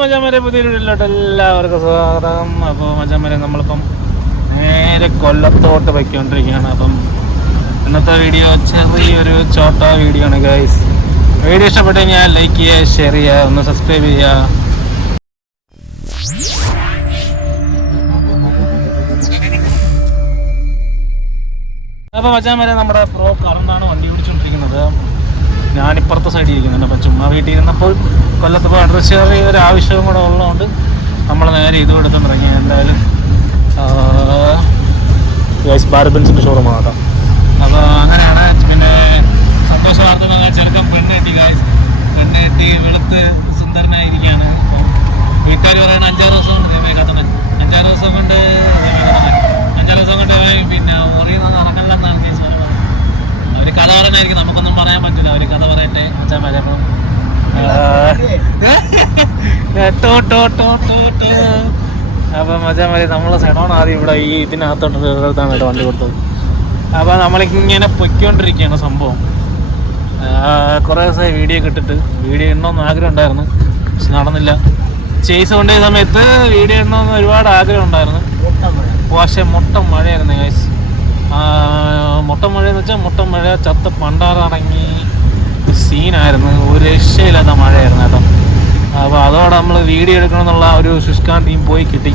മച്ചാമരെ പുതിയ വീട്ടിലോട്ട് എല്ലാവർക്കും സ്വാഗതം. അപ്പോൾ മജാമരെ നമ്മളിപ്പം നേരെ കൊല്ലത്തോട്ട് പൊയ്ക്കൊണ്ടിരിക്കുകയാണ്. അപ്പം ഇന്നത്തെ വീഡിയോ ചെറിയൊരു ചോട്ട വീഡിയോ ആണ് ഗൈസ് വീഡിയോ ഇഷ്ടപ്പെട്ടു കഴിഞ്ഞാൽ ലൈക്ക് ചെയ്യുക ഷെയർ ചെയ്യുക ഒന്ന് സബ്സ്ക്രൈബ് ചെയ്യുക. അപ്പോൾ മജാമരെ നമ്മുടെ പ്രോ കറണ്ടാണ് വണ്ടി ഓടിച്ചുകൊണ്ടിരിക്കുന്നത് ഞാനിപ്പുറത്തെ സൈഡിൽ ഇരിക്കുന്നുണ്ട് അപ്പം ചുമ്മാ വീട്ടിൽ ഇരുന്നപ്പോൾ കൊല്ലത്ത് പോയി അഡ്രസ് ചെറിയ ഒരു ആവശ്യവും കൂടെ ഉള്ളതുകൊണ്ട് നമ്മൾ നേരെ ഇതും എടുത്തുകൊണ്ടിറങ്ങി എന്തായാലും ഗൈസ് ബാർബൻസിന്റെ ഷോറൂമാണ് കേട്ടോ. അപ്പോൾ അങ്ങനെയാണ്. പിന്നെ സന്തോഷ വാർത്ത ചെറുക്കം പെണ്ണ് കെട്ടി ഗൈസ് പെണ്ണ് കെട്ടി വെളുത്ത് സുന്ദരനായിരിക്കുകയാണ്. അപ്പം വീട്ടുകാർ പറയുന്നത് അഞ്ചാറ് ദിവസം കൊണ്ട് ഞാൻ കത്തണേ അഞ്ചാറ് ദിവസം കൊണ്ട് അഞ്ചാറ് ദിവസം കൊണ്ട് അപ്പൊ മജാ മതി നമ്മളെ സെഡോൺ ആദ്യം ഇവിടെ ഈ ഇതിനകത്തോട്ട് കേട്ടോ വണ്ടി കൊടുത്തത്. അപ്പൊ നമ്മളിങ്ങനെ പൊയ്ക്കൊണ്ടിരിക്കുകയാണ് സംഭവം. കുറേ ദിവസമായി വീഡിയോ കിട്ടിട്ട് വീഡിയോ ഇടണമെന്ന് ആഗ്രഹം ഉണ്ടായിരുന്നു പക്ഷെ നടന്നില്ല. ചേസ് കൊണ്ടുപോയ സമയത്ത് വീഡിയോ ഇടണമെന്ന് ഒരുപാട് ആഗ്രഹം ഉണ്ടായിരുന്നു. പക്ഷെ മുട്ട മഴയായിരുന്നു ഗൈസ് മുട്ട മഴ എന്ന് വെച്ചാൽ മുട്ട മഴ ചത്ത പണ്ടാറടങ്ങി സീനായിരുന്നു ഒരു രക്ഷയില്ലാത്ത മഴയായിരുന്നു കേട്ടോ. അപ്പോൾ നമ്മൾ വീഡിയോ എടുക്കണം എന്നുള്ള ഒരു ടീം പോയി കിട്ടി.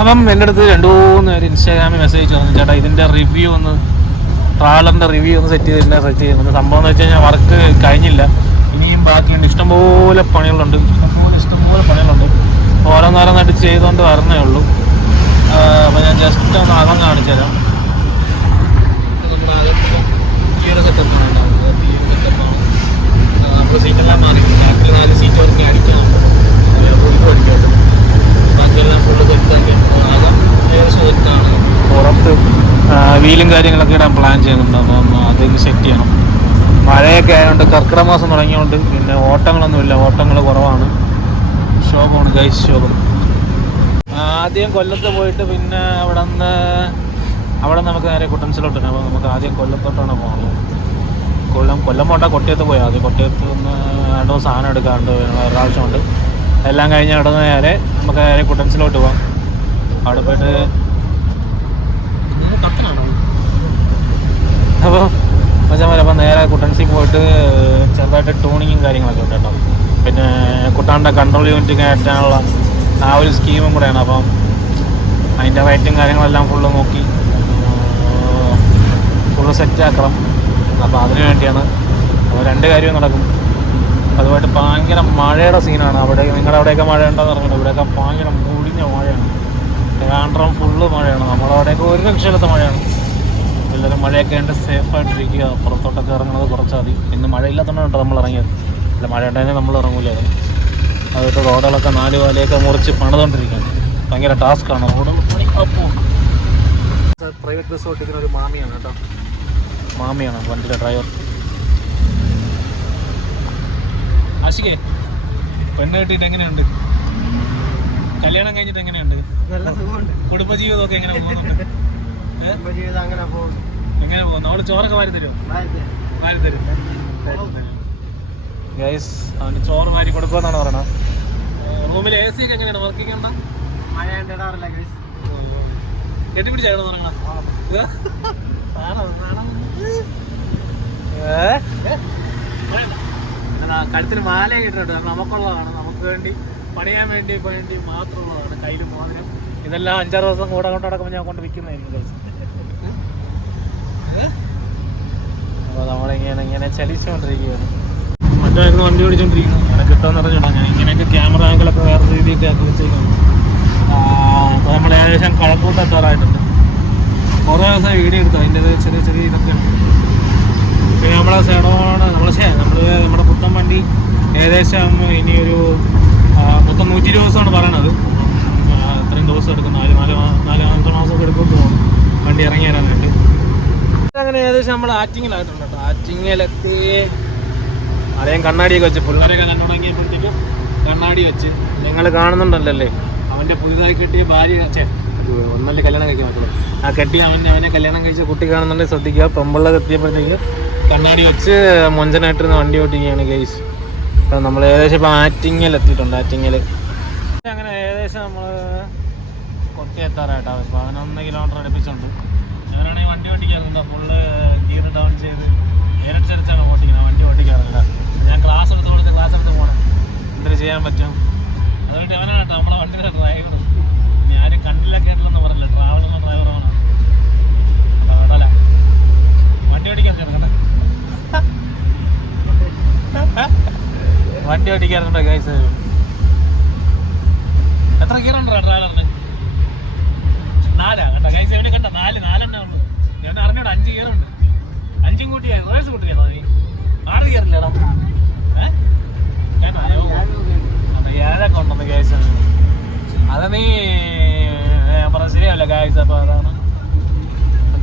അപ്പം എന്റെ അടുത്ത് രണ്ട് മൂന്ന് പേര് ഇൻസ്റ്റാഗ്രാമിൽ മെസ്സേജ് വന്നു. ചേട്ടാ ഇതിന്റെ റിവ്യൂ ഒന്ന് ട്രാവലറിന്റെ റിവ്യൂ ഒന്ന് സെറ്റ് ചെയ്തിട്ട് സെറ്റ് ചെയ്യുന്നത് സംഭവം എന്ന് വെച്ച് കഴിഞ്ഞാൽ വർക്ക് കഴിഞ്ഞില്ല. ഇനിയും ബാക്കിയുണ്ട്. ഇഷ്ടംപോലെ പണികളുണ്ട്. ഇഷ്ടംപോലെ ഇഷ്ടംപോലെ പണികളുണ്ട്. ഓരോന്നോരോന്നായിട്ട് ചെയ്തുകൊണ്ട് വരണേ ഉള്ളൂ. അപ്പോൾ ഞാൻ ജസ്റ്റ് ഒന്ന് അകം കാണിച്ചു തരാം നമ്മുടെ അകത്തിപ്പം ഈ ഒരു സെറ്റപ്പാണ് ഉണ്ടാവുന്നത് ഈ ഒരു സെറ്റപ്പാണ് നമ്മൾ സീറ്റെല്ലാം മാറി ബാക്കിൽ നാല് സീറ്റ് വർക്ക് അടിക്കണം റൂഫ് അടിക്കണം ബാക്കിയെല്ലാം ഫുള്ള് സെറ്റാക്കി അകം ഏകദേശം സെറ്റാണ് പുറത്ത് വീലും കാര്യങ്ങളൊക്കെ ഇടാൻ പ്ലാൻ ചെയ്യുന്നുണ്ട്. അപ്പം അതൊക്കെ സെറ്റ് ചെയ്യണം. മഴയൊക്കെ ആയതുകൊണ്ട് കർക്കിടക മാസം തുടങ്ങിയതുകൊണ്ട് പിന്നെ ഓട്ടങ്ങളൊന്നുമില്ല. ഓട്ടങ്ങൾ കുറവാണ്. ശോഭമാണ് ഗൈസ് ശോഭം ആദ്യം കൊല്ലത്ത് പോയിട്ട് പിന്നെ അവിടെ നിന്ന് അവിടെ നമുക്ക് നേരെ കുട്ടൻസിലോട്ടാണ് അപ്പോൾ നമുക്ക് ആദ്യം കൊല്ലത്തോട്ടാണ് പോകുന്നത് കൊല്ലം കൊല്ലം പോണ്ട കൊട്ടയത്ത് പോയാൽ ആദ്യം കൊട്ടയത്ത് നിന്ന് രണ്ടോ സാധനം എടുക്കാറുണ്ട് ഒരാവശ്യമുണ്ട്. എല്ലാം കഴിഞ്ഞ് അവിടെ നിന്ന് നേരെ നമുക്ക് നേരെ കുട്ടൻസിലോട്ട് പോകാം അവിടെ പോയിട്ട് അപ്പോൾ മച്ചാൻ അപ്പം നേരെ കുട്ടൻസിൽ പോയിട്ട് ചെറുതായിട്ട് ട്യൂണിങ്ങും കാര്യങ്ങളൊക്കെ ഉണ്ട് കേട്ടോ. പിന്നെ കുട്ടാണ്ട കൺട്രോൾ യൂണിറ്റ് കയറ്റാനുള്ള ആ ഒരു സ്കീമും കൂടെയാണ്. അപ്പം അതിന്റെ റേറ്റും കാര്യങ്ങളെല്ലാം ഫുള്ള് നോക്കി ഫുള്ള് സെറ്റ് ആക്കണം. അപ്പോൾ അതിനു വേണ്ടിയാണ് അപ്പോൾ രണ്ട് കാര്യവും നടക്കും. അതുമായിട്ട് ഭയങ്കര മഴയുടെ സീനാണ് അവിടെ നിങ്ങളുടെ അവിടെയൊക്കെ മഴ ഉണ്ടോയെന്ന് അറിഞ്ഞില്ല ഇവിടെയൊക്കെ ഭയങ്കര മുടിഞ്ഞ മഴയാണ്. ട്രിവാൻഡ്രം ഫുള്ള് മഴയാണ്. നമ്മളവിടെയൊക്കെ ഒരു രക്ഷയില്ലാത്ത മഴയാണ്. എല്ലാവരും മഴയൊക്കെ ഉണ്ട് സേഫായിട്ടിരിക്കുക. പുറത്തോട്ടൊക്കെ ഇറങ്ങുന്നത് കുറച്ചാൽ മതി ഇന്ന് മഴയില്ലാത്തതുകൊണ്ടാണ് നമ്മൾ ഇറങ്ങിയത്. അല്ല മഴ ഉണ്ടായാലും നമ്മൾ ഇറങ്ങൂലായിരുന്നു അതിട്ട് റോഡുകളൊക്കെ നാല് വാലയൊക്കെ മുറിച്ച് പണിതുകൊണ്ടിരിക്കുകയാണ് ഭയങ്കര ടാസ്ക്കാണ് റോഡ് പണി പ്രൈവറ്റ് ബസ് ഓട്ടിക്കുന്ന ഒരു മാമിയാണ് കേട്ടോ. മാമിയാണ് വണ്ടിയുടെ ഡ്രൈവർ ആശികേ പെണ്ണ് കിട്ടിയിട്ട് എങ്ങനെയുണ്ട്? കല്യാണം കഴിഞ്ഞിട്ട് എങ്ങനെയുണ്ട്? നല്ല സുഖമുണ്ട്. കുടുംബജീവിതമൊക്കെ എങ്ങനെ പോകുന്നുണ്ട്? അങ്ങനെ പോകുന്നു എങ്ങനെ പോകും അവിടെ ചോറൊക്കെ വാരി തരും. വാരി തരും. ഗൈസ് അവന് ചോറ് വാരി കൊടുക്കുമെന്നാണ് പറയണത്. റൂമിൽ എ സി ഒക്കെ എങ്ങനെയാണ്? വർക്കിംഗ് എന്താ മഴ ഇടാറില്ല guys. കെട്ടിപ്പിടിച്ചാണോ തുടങ്ങണം കഴുത്തിന് മാല കിട്ടുന്നുണ്ട് നമുക്കുള്ളതാണ്. നമുക്ക് വേണ്ടി പണിയാൻ വേണ്ടി വേണ്ടി മാത്രമുള്ളതാണ്. കയ്യിൽ മോതിരം. ഇതെല്ലാം അഞ്ചാറ് ദിവസം കൂടെ കൊണ്ട് നടക്കുമ്പോൾ ഞാൻ കൊണ്ട് വിൽക്കുന്നതായിരുന്നു അപ്പൊ അപ്പോൾ നമ്മളിങ്ങനെ ഇങ്ങനെ ചലിച്ചുകൊണ്ടിരിക്കുകയാണ്. മറ്റായിരുന്നു വണ്ടി ഓടിച്ചോണ്ടിരിക്കുന്നത്. അവിടെ കിട്ടുമെന്ന് അറിഞ്ഞോളാം ഞാൻ. ഇങ്ങനെയൊക്കെ ക്യാമറ ആംഗിളൊക്കെ വേറെ രീതിയൊക്കെ ആക്കി വെച്ചേക്കാണ് അപ്പോൾ നമ്മൾ ഏകദേശം കഴക്കൂട്ട് എത്താറായിട്ടുണ്ട്. കുറേ ദിവസം വീഡിയോ എടുത്തു. അതിന്റെ ചെറിയ ചെറിയ ഇതൊക്കെ. പിന്നെ നമ്മളെ സേടമാണ് നമ്മൾ നമ്മൾ നമ്മൾ നമ്മുടെ പുത്തൻ വണ്ടി ഏകദേശം ഇനിയൊരു മൊത്തം നൂറ്റി ഇരുപത് ദിവസമാണ് പറയണത്. ദിവസം എടുക്കും. നാല് നാല് നാല് അഞ്ച് മാസം എടുക്കും തോന്നും വണ്ടി ഇറങ്ങി വരാനായിട്ട്. അങ്ങനെ ഏകദേശം നമ്മൾ ആറ്റിങ്ങിലായിട്ടുണ്ട് കേട്ടോ. ആറ്റിങ്ങിലെത്തി അറിയാൻ കണ്ണാടിയൊക്കെ വെച്ച് പിള്ളേരൊക്കെ തുടങ്ങിയപ്പോഴത്തേക്കും കണ്ണാടി വെച്ച് നിങ്ങൾ കാണുന്നുണ്ടല്ലേ അവന്റെ പുതിയതായി കിട്ടിയ ഭാര്യ ചേ ഒന്നല്ലേ കല്യാണം കഴിക്കാൻ മക്കൾ. ആ കെട്ടി അവന്റെ അവനെ കല്യാണം കഴിച്ച കുട്ടി കാണുന്നുണ്ടെങ്കിൽ ശ്രദ്ധിക്കുക. പെമ്പിള്ളേർ എത്തിയപ്പോഴത്തേക്ക് കണ്ണാടി വെച്ച് മൊഞ്ചനായിട്ടിരുന്ന വണ്ടി ഓട്ടിക്കുകയാണ് ഗൈസ്. അപ്പം നമ്മൾ ഏകദേശം ഇപ്പം ആറ്റിങ്ങൽ എത്തിയിട്ടുണ്ട് ആറ്റിങ്ങൽ അങ്ങനെ ഏകദേശം നമ്മൾ കൊട്ടി എത്താറായിട്ടാണ് പതിനൊന്ന് കിലോമീറ്റർ അടുപ്പിച്ചുണ്ട്. അങ്ങനെയാണെങ്കിൽ വണ്ടി ഓടിക്കാറുണ്ട് ഫുള്ള് ഗിയർ ഡൗൺ ചെയ്ത് അതിനനുസരിച്ചാണ് ഓടിക്കുന്നത് വണ്ടി ഓടിക്കാറില്ല ഞാൻ ക്ലാസ് എടുത്ത് കൊടുത്ത് ക്ലാസ് എടുത്ത് പോകണം എന്തൊരു ചെയ്യാൻ പറ്റും? അതുകൊണ്ട് കേട്ടോ നമ്മളെ വണ്ടിയുടെ ഡ്രൈവർ ഞാൻ കണ്ടില്ല കേട്ടില്ലെന്ന് പറഞ്ഞില്ല. ട്രാവലുള്ള ഡ്രൈവറാണ് അതല്ല? വണ്ടി ഓടിക്കാൻ ചേർക്കണേ വണ്ടി ഓടിക്കാറുണ്ട് ഗൈസ് എത്ര ഗിയർ ട്രാവലറിന് നാലാ. കണ്ട? ഗൈസ് എവിടെ കണ്ട? നാല് നാലെണ്ണ ഉണ്ട്. ഞാൻ അറിഞ്ഞോട് അഞ്ച് ഗിയർ ഉണ്ട്. അഞ്ചും കൂട്ടിയാ റിവേഴ്സ് കൂട്ടിയാണോ നീ ആറ് അത് ഏഴൊക്കെ ഉണ്ടെന്ന് ഗൈസ് അത് നീ ഞാൻ പറഞ്ഞ ശരിയല്ല ഗൈസ് അപ്പോൾ അതാണ്.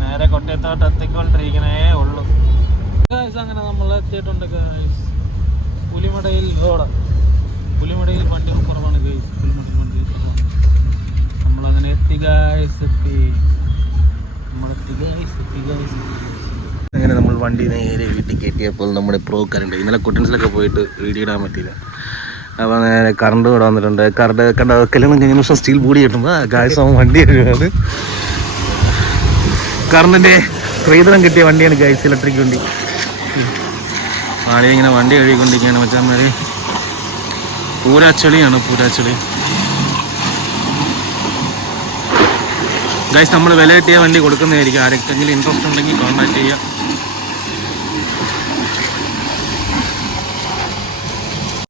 നേരെ കൊട്ടയത്തോട്ട് എത്തിക്കൊണ്ടിരിക്കണേ ഉള്ളൂ. ഗൈസ് അങ്ങനെ നമ്മൾ എത്തിയിട്ടുണ്ട് ഗൈസ് പുലിമടയിൽ റോഡ് പുലിമടയിൽ വണ്ടികൾ കുറവാണ് ഗൈസ് പുലിമടയിൽ വണ്ടികൾ കുറവാണ്. നമ്മളങ്ങനെ എത്തി. ഗൈസ് എത്തി എത്തി അങ്ങനെ നമ്മൾ വണ്ടി നേരെ വീട്ടിൽ കയറ്റിയപ്പോൾ നമ്മുടെ പ്രോ കറണ്ട് ഇന്നലെ കുട്ടൻസിലൊക്കെ പോയിട്ട് വീഡിയോ ഇടാൻ പറ്റിയില്ല. അപ്പോൾ നേരെ കറണ്ട് ഇവിടെ വന്നിട്ടുണ്ട്. കറണ്ട് കണ്ട? കല്യാണം കഴിഞ്ഞ ദിവസം സ്റ്റീൽ ബോഡി കിട്ടുമ്പോൾ ഗായ്സ് വണ്ടി കഴുകുന്നത് കറണ്ടിന്റെ ശ്രീധരം കിട്ടിയ വണ്ടിയാണ് ഗൈസ് ഇലക്ട്രിക് വണ്ടി. ആളെ ഇങ്ങനെ വണ്ടി കഴുകിക്കൊണ്ടിരിക്കുകയാണ്. മച്ചാന്മാര്. പൂരാച്ചെളിയാണ് പൂരാച്ചെളി. ഗൈസ് നമ്മൾ വില കിട്ടിയ വണ്ടി കൊടുക്കുന്നതായിരിക്കും. ആരെങ്കിലും ഇൻട്രസ്റ്റ് ഉണ്ടെങ്കിൽ കോൺടാക്ട് ചെയ്യുക.